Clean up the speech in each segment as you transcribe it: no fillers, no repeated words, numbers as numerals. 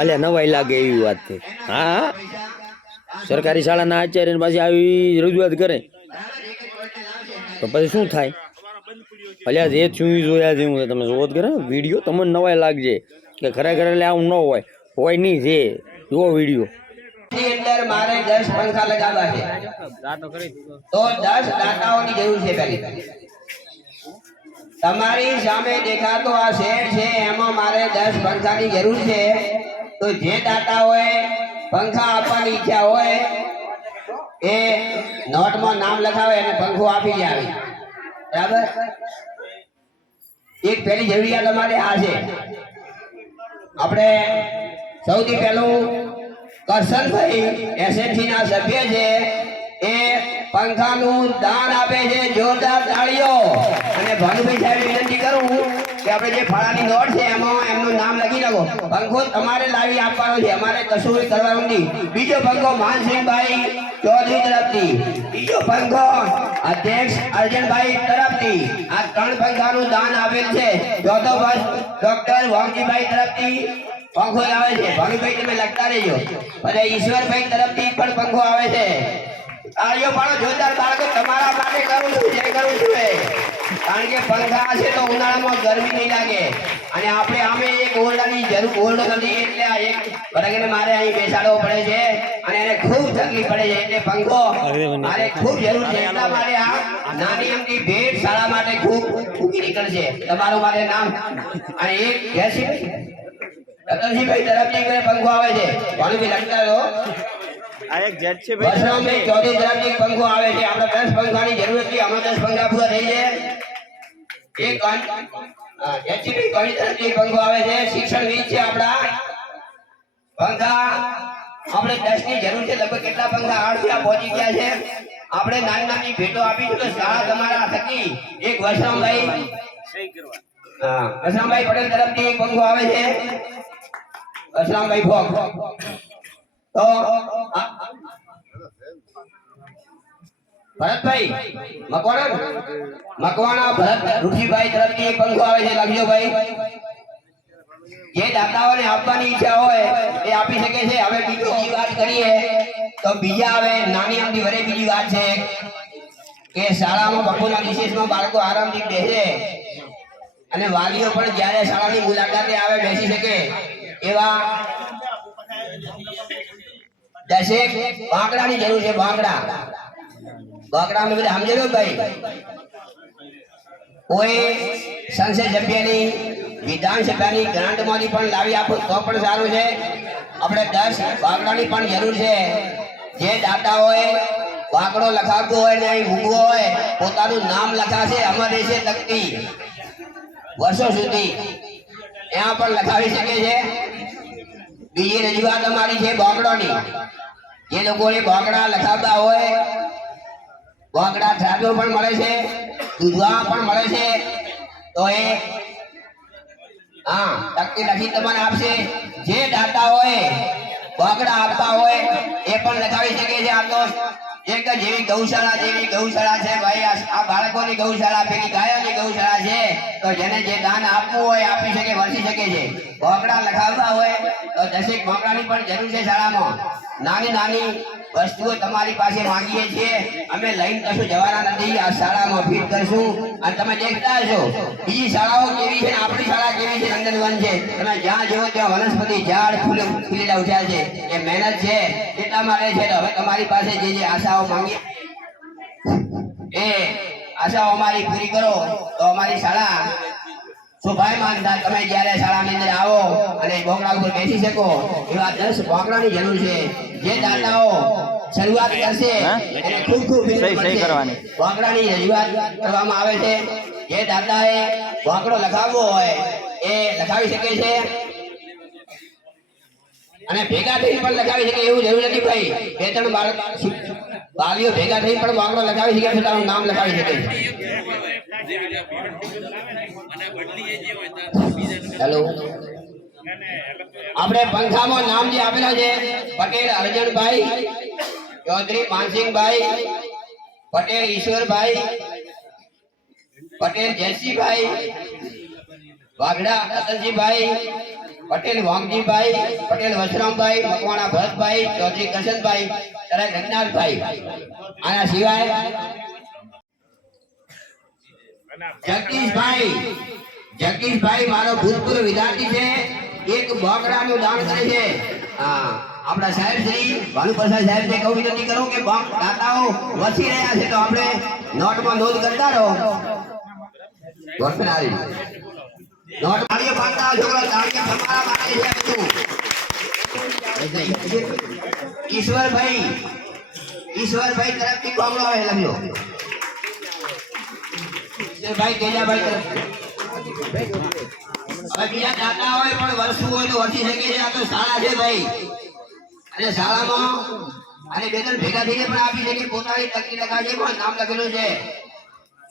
અલ્યા નવાઈ લાગે એવી વાત છે. હા સરકારી શાળાના આચાર્ય પાછી આવી રજૂઆત કરે તો પછી શું થાય? અલ્યા જે છું જોયા છે હું તમે જોવો જ કરે વિડીયો તમને નવાઈ લાગજે કે ખરેખર એટલે આવું ન હોય નહીં જે જુઓ વિડીયો. અંદર મારે 10 પંખા લગાવવા છે તો 10 દાતાઓની જરૂર છે. પેલી તમારી સામે દેખાતો આ શેડ છે એમાં મારે 10 પંખાની જરૂર છે. તો જે દાતાઓએ પંખા આપવાની ઈચ્છા હોય એ નોટમાં નામ લખાવે અને પંખો આપી જાય. બરાબર. એક પહેલી જરૂરિયાત અમારે આ છે. આપણે સૌથી પહેલું કરશનભાઈ એસએનસી ના સભ્ય છે એ પંખાનું દાન આપે છે. જોરદાર તાળીઓ. અને ભાનુભાઈ સાહેબ વિનંતી કરું કે આપણે જે ફાળાની નોટ છે એમાં એમનું નામ લખી નાખો. પંખો તમારે લાવી આપવાનો છે, અમારે કશું કરવાનું નહીં. બીજો પંખો માનસિંહભાઈ ચૌધરી તરફથી, બીજો પંખો અધ્યક્ષ અર્જનભાઈ તરફથી. આ 3 પંખાનું દાન આપેલ છે. ચોથો ડોક્ટર વામજીભાઈ તરફથી પંખો આવે છે. ભાનુભાઈ તમે લખતા રહેજો. અને ઈશ્વરભાઈ તરફથી પણ પંખો આવે છે. તાળીઓ પાડો જોરદાર. બાળકો તમારા માટે કરું છું, જે કરું છું એ. કારણ કે પંખા છે તો ઉનાળામાં ગરમી નહીં લાગે. અને આપણે આમે એક ઓરડાની જરૂર ઓરડો નથી એટલે આ એક બરાબર મારે અહીં બેસાડવો પડે છે અને એને ખૂબ તકલીફ પડે છે એટલે પંખો મારે ખૂબ જરૂર છે. એટલા માટે આ નાની અમથી ભેટ શાળા માટે ખૂબ ઉગી નીકળશે. તમારું મારે નામ અને એક રતનસિંહભાઈ તરફથી પંખો આવે છે. ભાનુભાઈ લખતા રહો. આ એક જેટ છે ભાઈ. વર્ષોમાં ચૌધરી તરફથી પંખો આવે છે. આપણે 10 પંખાની જરૂર હતી. આમાં 10 પંખા પૂરા થઈ જાય. એક જેસીબી કોની તરફથી પંખો આવે છે. શિક્ષણ વિદ છે આપણા પંખા. આપણે 10 ની જરૂર છે. લગભગ કેટલા પંખા 8 ત્યાં પહોંચી ગયા છે. આપણે નાની નાની ભેટો આપીશું તો શાળા તમારા થકી એક વસરામભાઈ સહી કરવા. હા વસરામભાઈ પટેલ તરફથી એક પંખો આવે છે. વસરામભાઈ ભોગ તો ભરતભાઈ મકવાણા ભરત ઋષિભાઈ તરફથી એક પંખો આવે છે. લખજો ભાઈ. જે દાતાઓને આપવાની ઈચ્છા હોય એ આપી શકે છે. હવે બીજી વાત કરીએ તો બીજા હવે નાની અમથી વરે બીજી વાત છે કે શાળામાં બપોરના વિશેષમાં બાળકો આરામથી બેસે અને વાલીઓ પણ જ્યારે શાળાની મુલાકાતે આવે બેસી શકે એવા 10 બાંકડાની જરૂર છે. બાંકડા મેં બધા સમજે ભાઈ. કોઈ સંસદ સભ્યની વિધાનસભાની ગ્રાન્ટમાંથી પણ લાવી આપો તો પણ સારું છે. આપણે 10 બાંકડાની પણ જરૂર છે. જે દાતાઓએ બાંકડો લખાવતો હોય ને અહીં મૂકવો હોય પોતાનું નામ લખાશે અમર રહેશે તકતી વર્ષો સુધી ત્યાં પણ લખાવી શકે છે. બીજી રજૂઆત અમારી છે બાંકડોની. જે લોકોએ બાંકડા લખાવતા હોય બાંકડા છાપો પણ મળે છે, દૂધવા પણ મળે છે. તો એ હા તકતી લખી તમને આપશે. જે દાતા હોય બાંકડા આપતા હોય એ પણ લખાવી શકે છે. આ તો એક જેવી ગૌશાળા છે ભાઈ. આ બાળકોની ગૌશાળા પેલી ગાયોની ગૌશાળા છે. તો જેને જે દાન આપવું હોય આપી શકે, વર્તી શકે છે. બાંકડા લખાવતા હોય તો 10 બાંકડાની પણ જરૂર છે શાળામાં. નાની નાની વસ્તુઓ તમારી પાસે માંગીએ છીએ. અમે લઈને કશું જવાના નથી. આ શાળામાં ફીટ કરશું અને તમે દેખતા હશો બીજી શાળાઓ કેવી છે, આપણી શાળા કેવી છે. નંદનવન છે. તમે જ્યાં જુઓ ત્યાં વનસ્પતિ ઝાડ ખીલેલા ઉઠ્યા છે. એ મહેનત છે એટલા માટે છે. તો હવે તમારી પાસે જે આશાઓ માંગીએ એ આશાઓ અમારી પૂરી કરો તો અમારી શાળા શોભાયમાન થાય. તમે જ્યારે શાળાની અંદર આવો અને બોકડા ઉપર બેસી શકો એવા 10 બોકડાની જરૂર છે. જે દાતાઓ શરૂઆત કરશે એને ખૂબ સહી કરવાની બોકડાની રજૂઆત કરવામાં આવે છે. જે દાતાએ બોકડો લખાવવો હોય એ લખાવી શકે છે અને ભેગા થઈ પણ લખાવી શકે. એવું જરૂર નથી ભાઈ. 2-3 વાલીઓ ભેગા થઈ પણ બોકડો લખાવી શકે છે. તારું નામ લખાવી શકે છે. હેલો આપણે પંખામાં નામ જે આપેલા છે પટેલ અર્જનભાઈ ચૌધરી, માનસિંહભાઈ પટેલ, ઈશ્વરભાઈ પટેલ, જયસિંહભાઈ વાઘડા, રતનસિંહભાઈ પટેલ વામજીભાઈ, પટેલ વસરામભાઈ, મકવાણા ભરતભાઈ, ચૌધરી કરશનભાઈ, તરક રંગનાથભાઈ. આના સિવાય જગદીશભાઈ મારો ભૂતપૂર્વ વિદ્યાર્થી છે, એક બોકડાનું દાન કરે છે. હા, આપણા સાહેબ શ્રી ભાનુપ્રસાદ સાહેબ ને કહું વિનંતી કરું કે દાતાઓ વસી રહ્યા છે તો આપણે નોટમાં નોંધ કરતા રહો. ગોઠનારી નોટ તાળીઓ પાડતા છોકરા, તાળીઓ તમારા માટે છે. બધું ઈશ્વરભાઈ તરફથી કોમળો આવે લખ્યો. ભાઈ તેજાભાઈ તરફ. હવે બીજા દાતા હોય પણ વર્ષો હોય તો વર્ષી શકે છે. આ તો શાળા છે ભાઈ, અને શાળામાં અને બે ત્રણ ભેગા થઈને પણ આપી શકે. પોતાની તકની લખા છે પણ નામ લખેલું છે.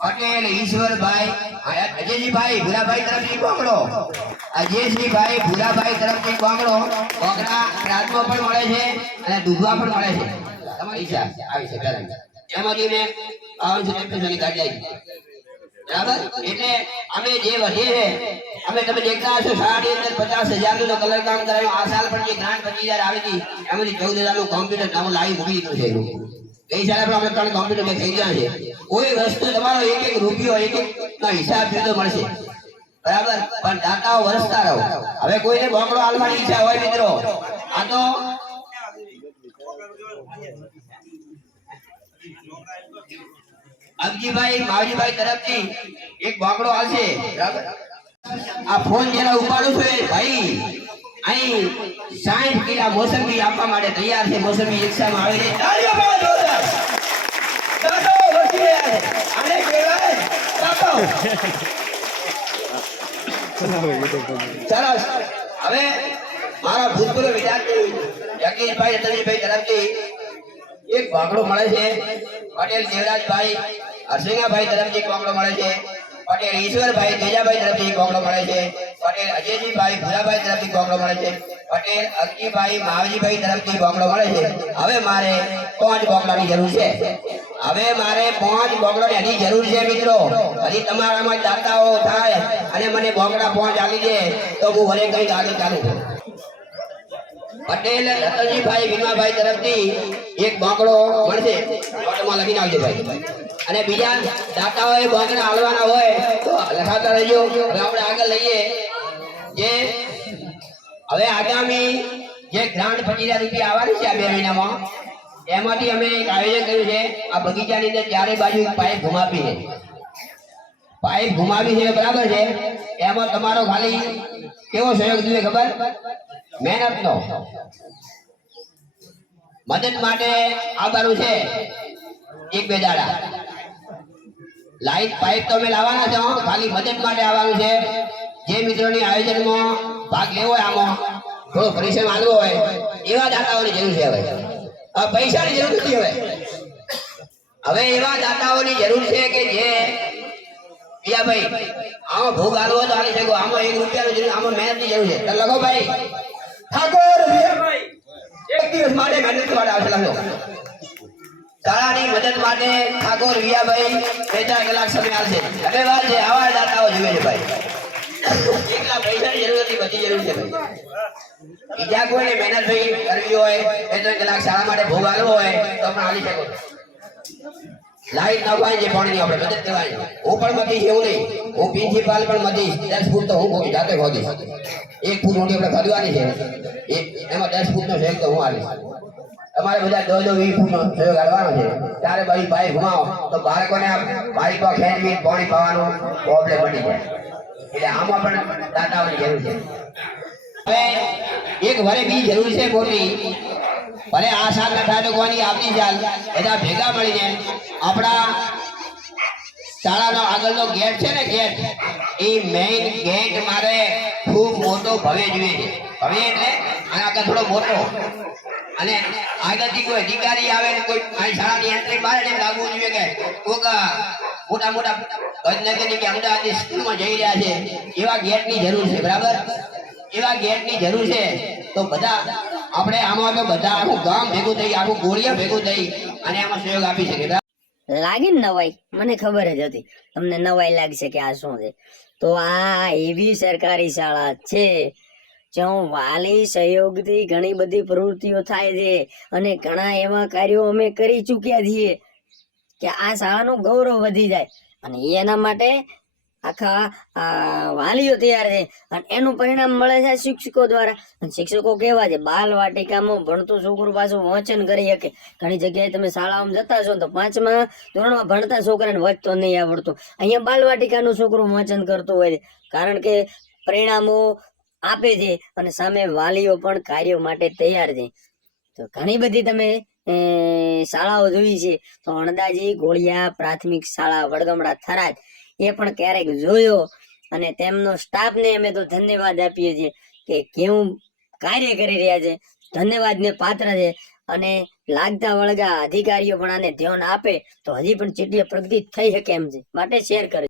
પટેલ ઈશ્વરભાઈ, અજયજીભાઈ ભૂરાભાઈ તરફથી કોંગડો. અજયજીભાઈ ભૂરાભાઈ તરફથી કોંગડો. કોંગડા રાતમાં પણ મળે છે અને દૂધવા પણ મળે છે. તમારી ઈચ્છા આવી છે પહેલા એમાંથી મેં 52 કાઢી આવી. બરાબર, એટલે અમે જે વધીએ છે અમે તમે દેખતા હશો શાળાની અંદર 50,000 નું કલર કામ કરાયું. આ સાલ પણ જે ગ્રાન્ટ 25,000 આવી હતી એમાંથી 14,000 નું કોમ્પ્યુટર નામ લાવી મૂકી દીધું છે. ગઈ સાલે પણ અમે 3 કોમ્પ્યુટર મેં ખરીદ્યા છે. કોઈ વસ્તુ તમારો એક એક રૂપિયો એક એક નો હિસાબ જુદો મળશે. બરાબર, પણ દાતાઓ વરસતા રહો. હવે કોઈને બોકડો હાલવાની ઈચ્છા હોય મિત્રો, આ તો અબજીભાઈ માવજીભાઈ તરફથી એક બોકડો આવશે. બરાબર, આ ફોન જેના ઉપાડું છું એ ભાઈ અહીં 60 કિલા મોસંબી આપવા માટે તૈયાર છે. મોસંબી રિક્ષામાં આવે છે. તાળીઓ પાડો જોરદાર. દાતાઓ વસી રહ્યા છે. આને કહેવાય દાતાઓ. સરસ. હવે મારા ભૂતપૂર્વ વિદ્યાર્થી જગદીશભાઈ રતનજીભાઈ તરફથી એક બોકડો મળે છે. પટેલ દેવરાજભાઈ હરસિંગાભાઈ તરફથી બોકડો મળે છે. પટેલ ઈશ્વરભાઈ તેજાભાઈ તરફથી બોકડો મળે છે. પટેલ અજયજીભાઈ ભૂરાભાઈ તરફથી બોકડો મળે છે. પટેલ અરજીભાઈ માવજીભાઈ તરફથી બોકડો મળે છે. હવે મારે 5 બોકડાની જરૂર છે. હવે મારે 5 બોકડાની હજી જરૂર છે મિત્રો. હજી તમારામાં દાતાઓ થાય અને મને બોકડા 5 આલી દે તો હું ભલે કંઈક આગળ ચાલુ કરું. પટેલ રતનજીભાઈ ભીમાભાઈ તરફથી એક બોકડો મળશે. નોટમાં લખીને આવજો ભાઈ. અને બીજા દાતાઓએ બોકડા હાલવાના હોય તો લખાતા રહેજો. હવે આપણે આગળ લઈએ જે હવે આગામી જે ગ્રાન્ટ 25,000 રૂપિયા આવવાની છે આ 2 મહિનામાં, એમાંથી અમે એક આયોજન કર્યું છે. આ બગીચાની અંદર ચારે બાજુ પાઇપ ઘુમાવી છે. પાઇપ ઘુમાવી છે, બરાબર છે. એમાં તમારો ખાલી કેવો સહયોગ જોઈએ ખબર? મહેનતનો. મદદ માટે આવવાનું છે 1-2 દાડા. લાઈટ પાઇપ તો અમે લાવવાના છે, ખાલી મદદ માટે આવવાનું છે. જે મિત્રોની આયોજનમાં ભાગ લેવો હોય, આમાં થોડો પરિશ્રમ આલવો હોય એવા દાતાઓની જરૂર છે. હવે પૈસાની જરૂર નથી. હવે એવા દાતાઓની જરૂર છે કે જે ભાઈ આમાં ભોગ આલવો તો આલી શકો. આમાં 1 રૂપિયાની જરૂર, આમાં મહેનતની જરૂર છે. તો લખો ભાઈ ઠાકોર વીરભાઈ 1 દિવસ માટે મહેનત માટે આવશે. લખો શાળાની મદદ માટે ઠાકોર વિયાભાઈ 2-4 કલાક સમય આવશે. ધન્યવાદ છે. આવા દાતાઓ જોઈએ છે ભાઈ. એકલા પૈસાની જરૂર નથી, બધી જરૂર છે ભાઈ. બીજા કોઈને મહેનત ભાઈ કરવી હોય, 2-3 કલાક શાળા માટે ભોગ આલવો હોય તો પણ આલી શકો. લાઈટ નાખવાની છે, પાણીની આપણે મદદ કરવાની. હું પણ મધીશ એવું નહીં, હું પ્રિન્સિપાલ પણ મધીશ. 10 ફૂટ તો હું જાતે ખોદીશ. 1 ફૂટ ઊંડી આપણે ખોદવાની છે, એમાં 10 ફૂટનો સહયોગ તો હું આલીશ. તમારે બધા 10-20 ફૂટનો સહયોગ આલવાનો છે. ત્યારે ભાઈ ભાઈ ઘુમાવો તો બાળકોને બાઈકમાં ખેંચવી પાણી પાવાનું પ્રોબ્લેમ બની જાય. એટલે આમાં પણ દાતાઓની જરૂર છે. હવે એક વરે બીજી જરૂર છે મોટી. ભલે આ સાલ ના થાય તો કોની આવતી સાલ બધા ભેગા મળીને આપણા શાળાનો આગળનો ગેટ છે ને, ગેટ એ મેઇન ગેટ મારે ખૂબ મોટો ભવ્ય જોઈએ છે. ભવ્ય એટલે આના આગળ થોડો મોટો, અને આગળથી કોઈ અધિકારી આવે ને કોઈ મારી શાળાની એન્ટ્રી બહાર એમ લાગવું જોઈએ કે કોઈક મોટા મોટા વડનગરની કે અમદાવાદની સ્કૂલમાં જઈ રહ્યા છે. એવા ગેટની જરૂર છે. બરાબર, એવા ગેટની જરૂર છે. તો બધા આપણે આમાં તો બધા આખું ગામ ભેગું થઈ, આખું ગોળિયા ભેગું થઈ અને આમાં સહયોગ આપી શકે. લાગી ને નવાઈ, મને ખબર જ હતી તમને નવાઈ લાગશે કે આ શું છે. તો આ એવી સરકારી શાળા છે જ્યાં વાલી સહયોગથી ઘણી બધી પ્રવૃત્તિઓ થાય છે અને ઘણા એવા કાર્યો અમે કરી ચૂક્યા છીએ કે આ શાળાનું ગૌરવ વધી જાય અને એના માટે આખા વાલીઓ તૈયાર છે અને એનું પરિણામ મળે છે શિક્ષકો દ્વારા. અને શિક્ષકો કેવા છે, બાલ વાટિકામાં ભણતું છોકરું પાછું વાંચન કરી શકે. ઘણી જગ્યાએ તમે શાળાઓમાં જતા છો તો 5મા ધોરણમાં ભણતા છોકરાને વાંચતો નહીં આવડતું, અહીંયા બાલ વાટિકાનું છોકરું વાંચન કરતું હોય છે, કારણ કે પરિણામો આપે છે અને સામે વાલીઓ પણ કાર્યો માટે તૈયાર છે. તો ઘણી બધી તમે શાળાઓ જોઈ છે, તો અણદાજી ગોળિયા પ્રાથમિક શાળા વડગામડા થરાદ એ પણ ક્યારેક જોયો અને તેમનો સ્ટાફને અમે તો ધન્યવાદ આપીએ છીએ કે કેવું કાર્ય કરી રહ્યા છે, ધન્યવાદને પાત્ર છે. અને લાગતા વળગા અધિકારીઓ પણ આને ધ્યાન આપે તો હજી પણ ચીટીએ પ્રગતિ થઈ શકે એમ છે, માટે શેર કરે.